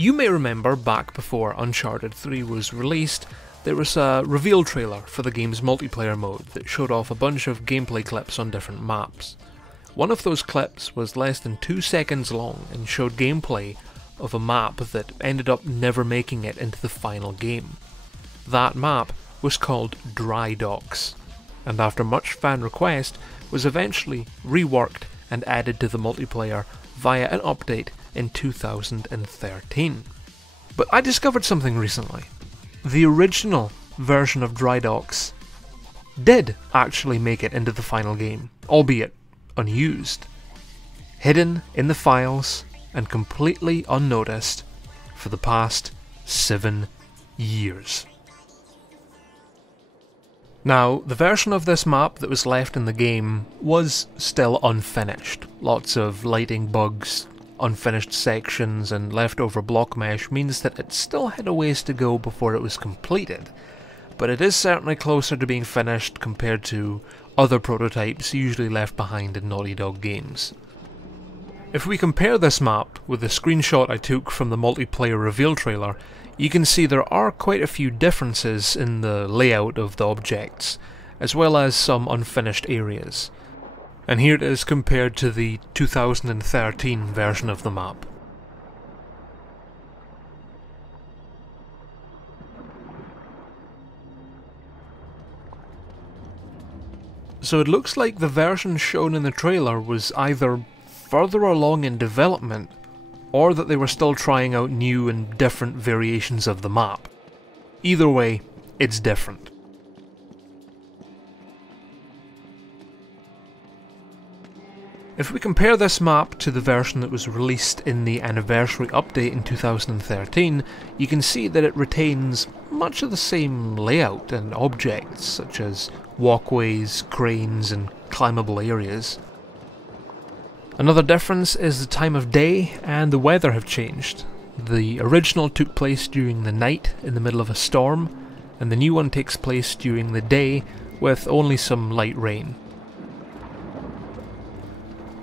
You may remember back before Uncharted 3 was released, there was a reveal trailer for the game's multiplayer mode that showed off a bunch of gameplay clips on different maps. One of those clips was less than 2 seconds long and showed gameplay of a map that ended up never making it into the final game. That map was called Dry Docks, and after much fan request was eventually reworked and added to the multiplayer via an update in 2013. But I discovered something recently. The original version of Dry Docks did actually make it into the final game, albeit unused, hidden in the files and completely unnoticed for the past 7 years. Now, the version of this map that was left in the game was still unfinished. Lots of lighting bugs, unfinished sections and leftover block mesh means that it still had a ways to go before it was completed, but it is certainly closer to being finished compared to other prototypes usually left behind in Naughty Dog games. If we compare this map with the screenshot I took from the multiplayer reveal trailer, you can see there are quite a few differences in the layout of the objects, as well as some unfinished areas. And here it is compared to the 2013 version of the map. So it looks like the version shown in the trailer was either further along in development, or that they were still trying out new and different variations of the map. Either way, it's different. If we compare this map to the version that was released in the anniversary update in 2013, you can see that it retains much of the same layout and objects, such as walkways, cranes and climbable areas. Another difference is the time of day and the weather have changed. The original took place during the night in the middle of a storm, and the new one takes place during the day with only some light rain.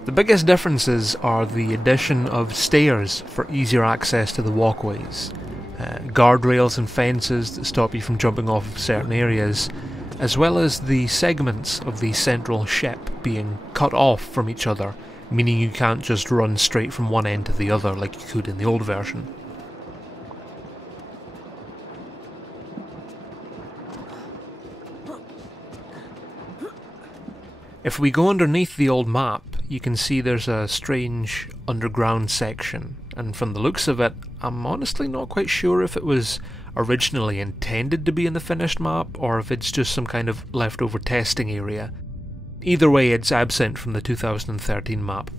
The biggest differences are the addition of stairs for easier access to the walkways, guardrails and fences that stop you from jumping off of certain areas, as well as the segments of the central ship being cut off from each other, meaning you can't just run straight from one end to the other like you could in the old version. If we go underneath the old map, you can see there's a strange underground section, and from the looks of it, I'm honestly not quite sure if it was originally intended to be in the finished map, or if it's just some kind of leftover testing area. Either way, it's absent from the 2013 map.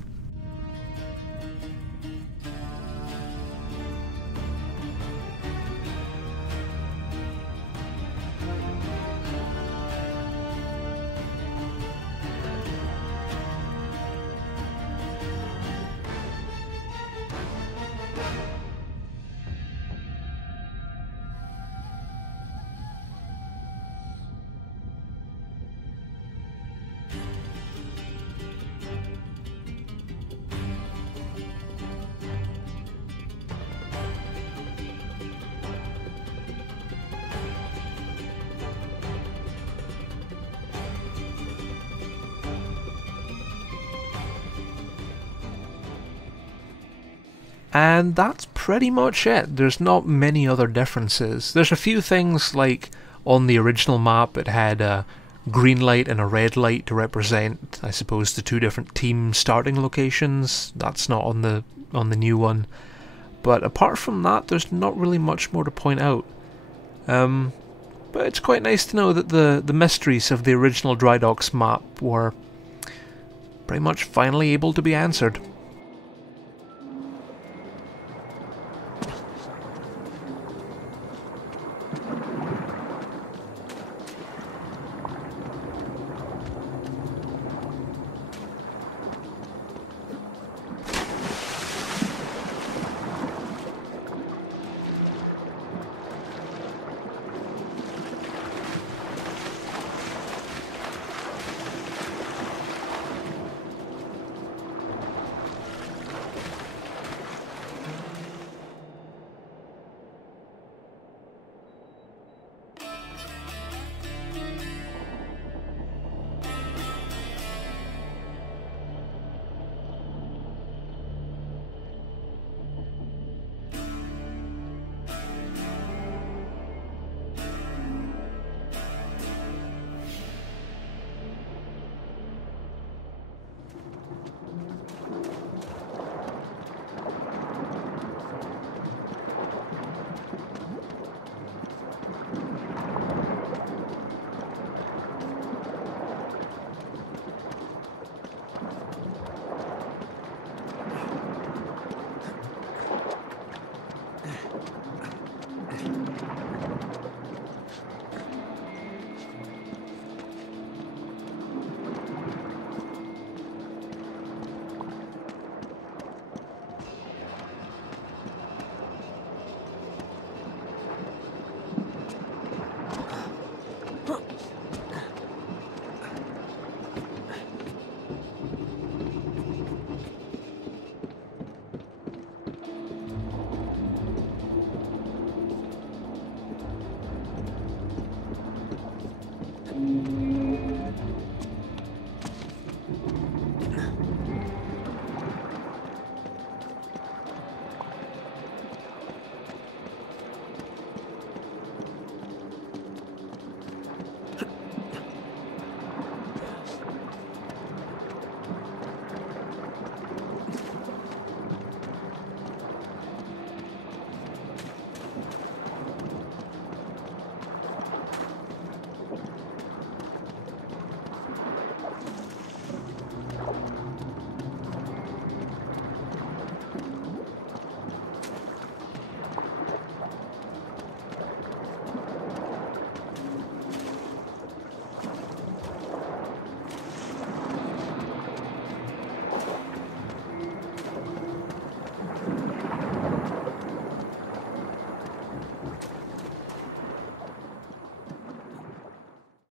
And that's pretty much it. There's not many other differences. There's a few things like on the original map it had a green light and a red light to represent, I suppose, the two different team starting locations. That's not on the new one. But apart from that, there's not really much more to point out. But it's quite nice to know that the mysteries of the original Dry Docks map were pretty much finally able to be answered.